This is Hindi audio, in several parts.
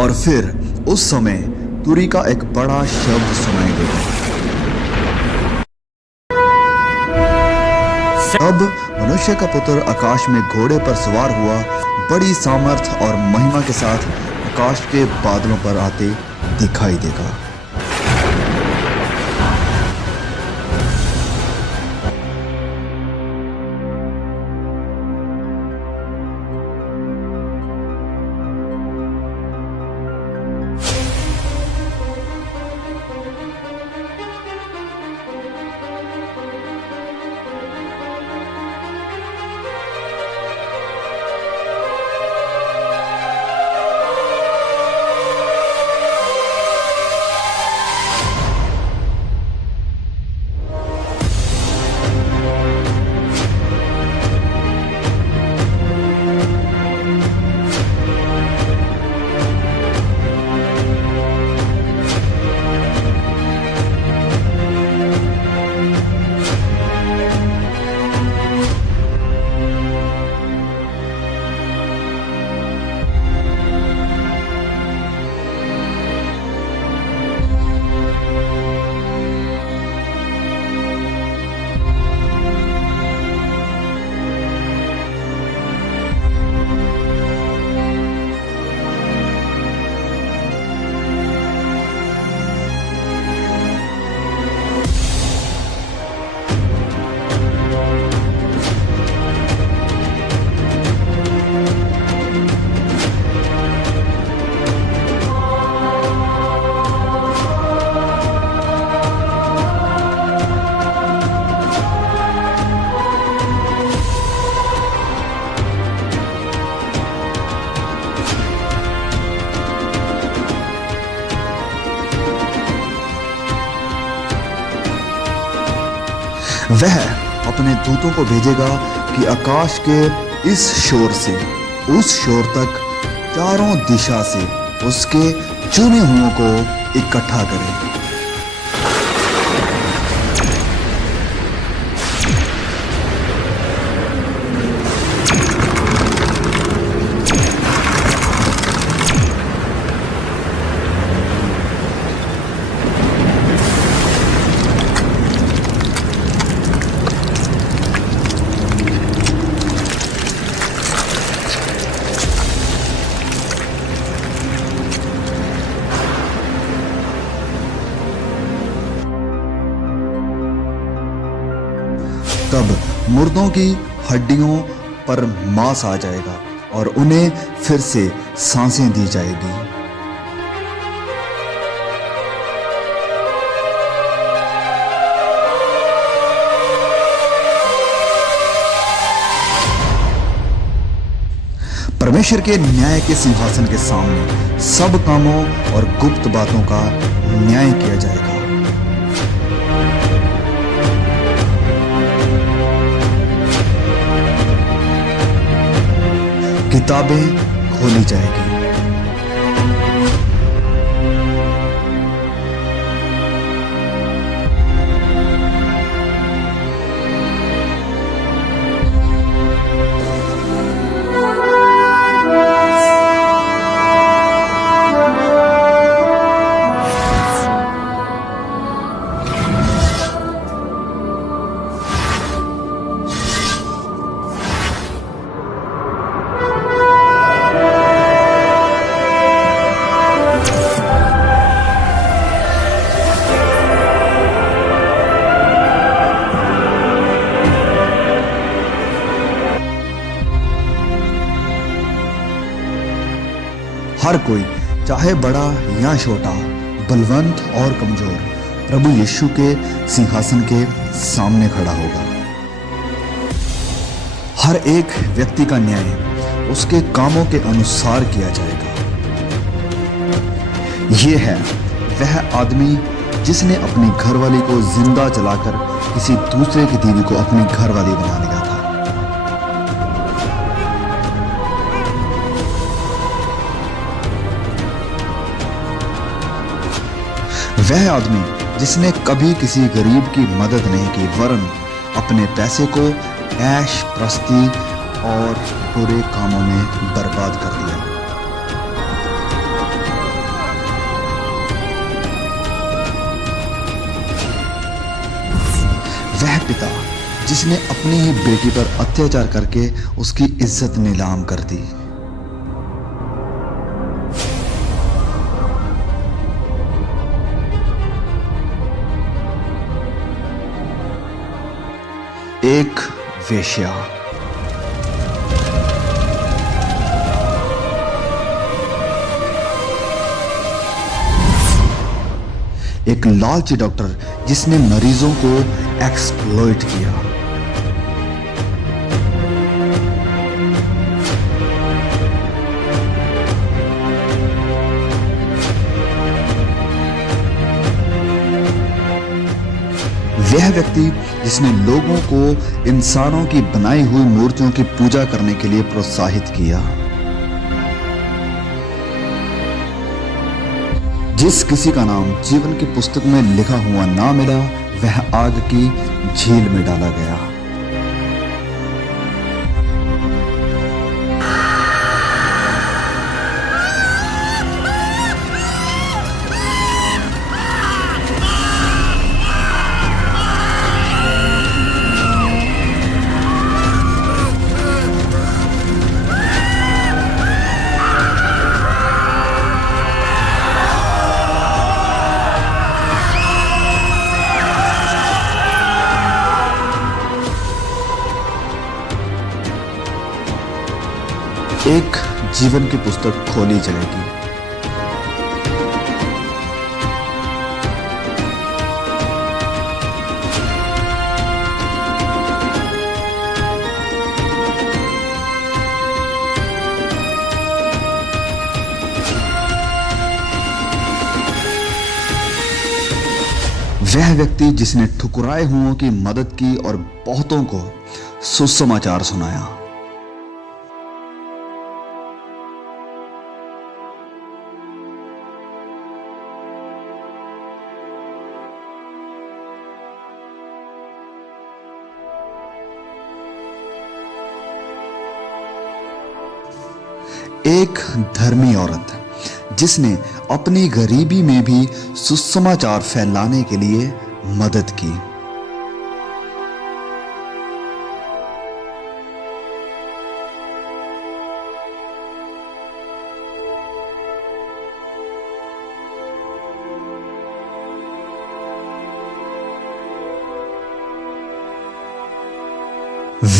और फिर उस समय तुरी का एक बड़ा शब्द सुनाई देगा। अब मनुष्य का पुत्र आकाश में घोड़े पर सवार हुआ बड़ी सामर्थ और महिमा के साथ आकाश के बादलों पर आते दिखाई देगा। वह अपने दूतों को भेजेगा कि आकाश के इस शोर से उस शोर तक चारों दिशा से उसके चुने हुओं को इकट्ठा करें। तब मुर्दों की हड्डियों पर मांस आ जाएगा और उन्हें फिर से सांसें दी जाएगी। परमेश्वर के न्याय के सिंहासन के सामने सब कामों और गुप्त बातों का न्याय किया जाएगा। किताबें खोली जाएगी। हर कोई, चाहे बड़ा या छोटा, बलवंत और कमजोर, प्रभु यीशु के सिंहासन के सामने खड़ा होगा। हर एक व्यक्ति का न्याय उसके कामों के अनुसार किया जाएगा। ये है वह आदमी जिसने अपनी घरवाली को जिंदा जलाकर किसी दूसरे की बीवी को अपनी घरवाली बना लिया था। वह आदमी जिसने कभी किसी गरीब की मदद नहीं की, वरन अपने पैसे को ऐश प्रस्ती और बुरे कामों में बर्बाद कर दिया। जिसने अपनी ही बेटी पर अत्याचार करके उसकी इज्जत नीलाम कर दी। एक वेश्या। एक लालची डॉक्टर जिसने मरीजों को एक्सप्लॉइट किया। वह व्यक्ति जिसने लोगों को इंसानों की बनाई हुई मूर्तियों की पूजा करने के लिए प्रोत्साहित किया। जिस किसी का नाम जीवन की पुस्तक में लिखा हुआ ना मिला, वह आग की झील में डाला गया। एक जीवन की पुस्तक खोली जाएगी। वह व्यक्ति जिसने ठुकराए हुओं की मदद की और बहुतों को सुसमाचार सुनाया। एक धर्मी औरत जिसने अपनी गरीबी में भी सुसमाचार फैलाने के लिए मदद की।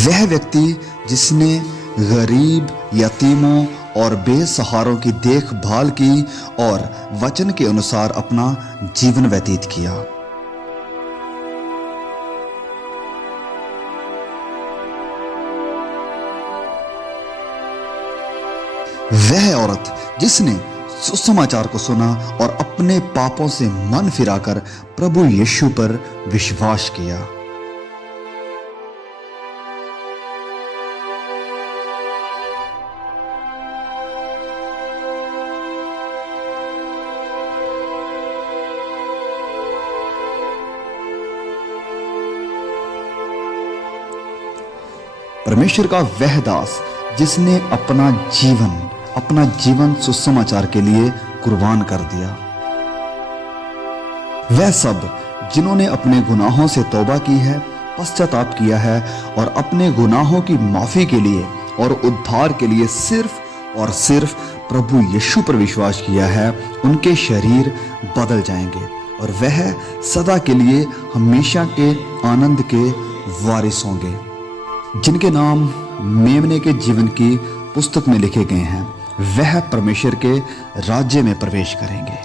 वह व्यक्ति जिसने गरीब, यतीमों और बेसहारों की देखभाल की और वचन के अनुसार अपना जीवन व्यतीत किया। वह औरत जिसने सुसमाचार को सुना और अपने पापों से मन फिराकर प्रभु यीशु पर विश्वास किया। परमेश्वर का वह दास जिसने अपना जीवन सुसमाचार के लिए कुर्बान कर दिया। वह सब जिन्होंने अपने गुनाहों से तौबा की है, पश्चाताप किया है और अपने गुनाहों की माफी के लिए और उद्धार के लिए सिर्फ और सिर्फ प्रभु यीशु पर विश्वास किया है, उनके शरीर बदल जाएंगे और वह सदा के लिए हमेशा के आनंद के वारिस होंगे, जिनके नाम मेमने के जीवन की पुस्तक में लिखे गए हैं। वह परमेश्वर के राज्य में प्रवेश करेंगे।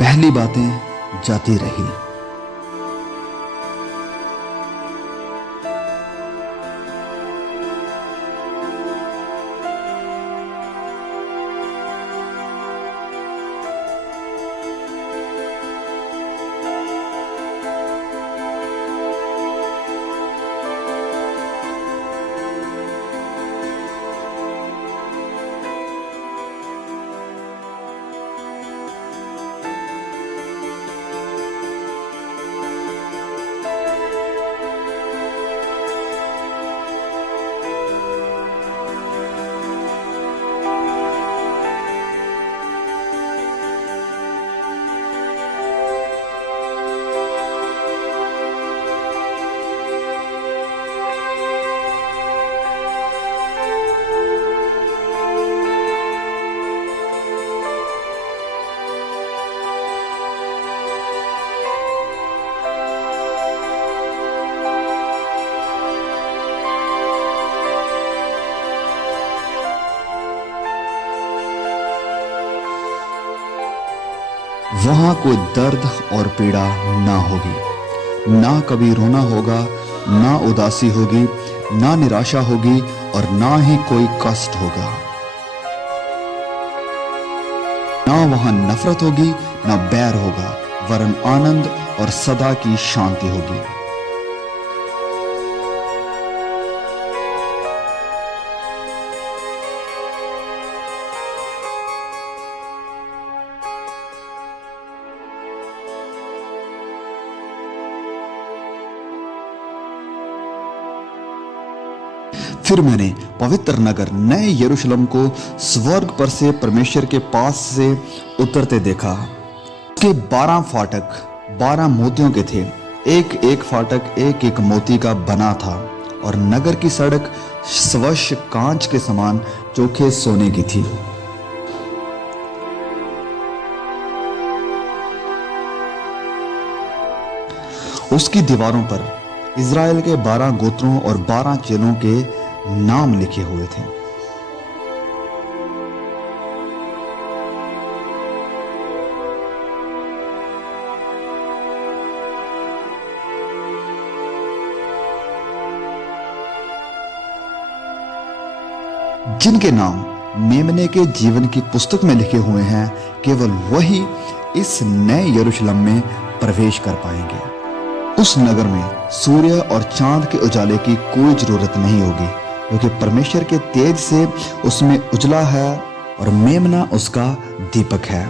पहली बातें जाती रही। वहां कोई दर्द और पीड़ा ना होगी, ना कभी रोना होगा, ना उदासी होगी, ना निराशा होगी और ना ही कोई कष्ट होगा। ना वहां नफरत होगी, ना बैर होगा, वरन आनंद और सदा की शांति होगी। फिर मैंने पवित्र नगर नए यरूशलेम को स्वर्ग पर से परमेश्वर के पास से उतरते देखा। उसके 12 फाटक 12 मोतियों के थे, एक एक फाटक एक एक मोती का बना था, और नगर की सड़क स्वच्छ कांच के समान चोखे सोने की थी। उसकी दीवारों पर इज़राइल के 12 गोत्रों और 12 चेलों के नाम लिखे हुए थे। जिनके नाम मेमने के जीवन की पुस्तक में लिखे हुए हैं, केवल वही इस नए यरूशलेम में प्रवेश कर पाएंगे। उस नगर में सूर्य और चांद के उजाले की कोई जरूरत नहीं होगी, क्योंकि परमेश्वर के तेज से उसमें उजला है और मेमना उसका दीपक है।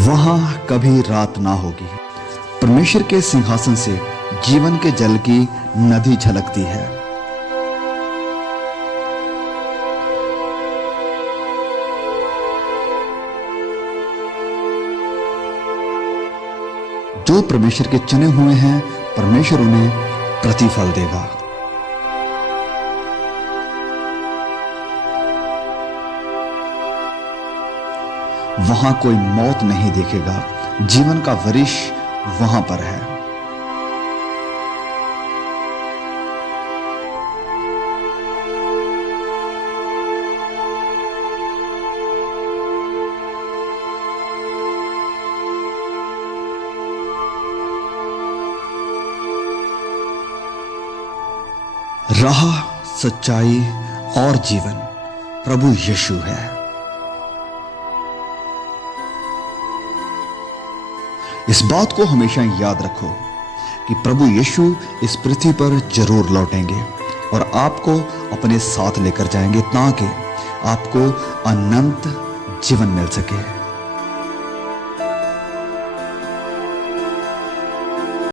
वहां कभी रात ना होगी। परमेश्वर के सिंहासन से जीवन के जल की नदी झलकती है। जो परमेश्वर के चुने हुए हैं, परमेश्वर उन्हें प्रतिफल देगा। वहां कोई मौत नहीं देखेगा, जीवन का वृक्ष वहां पर है। राह, सच्चाई और जीवन प्रभु यीशु है। इस बात को हमेशा याद रखो कि प्रभु यीशु इस पृथ्वी पर जरूर लौटेंगे और आपको अपने साथ लेकर जाएंगे, ताकि आपको अनंत जीवन मिल सके।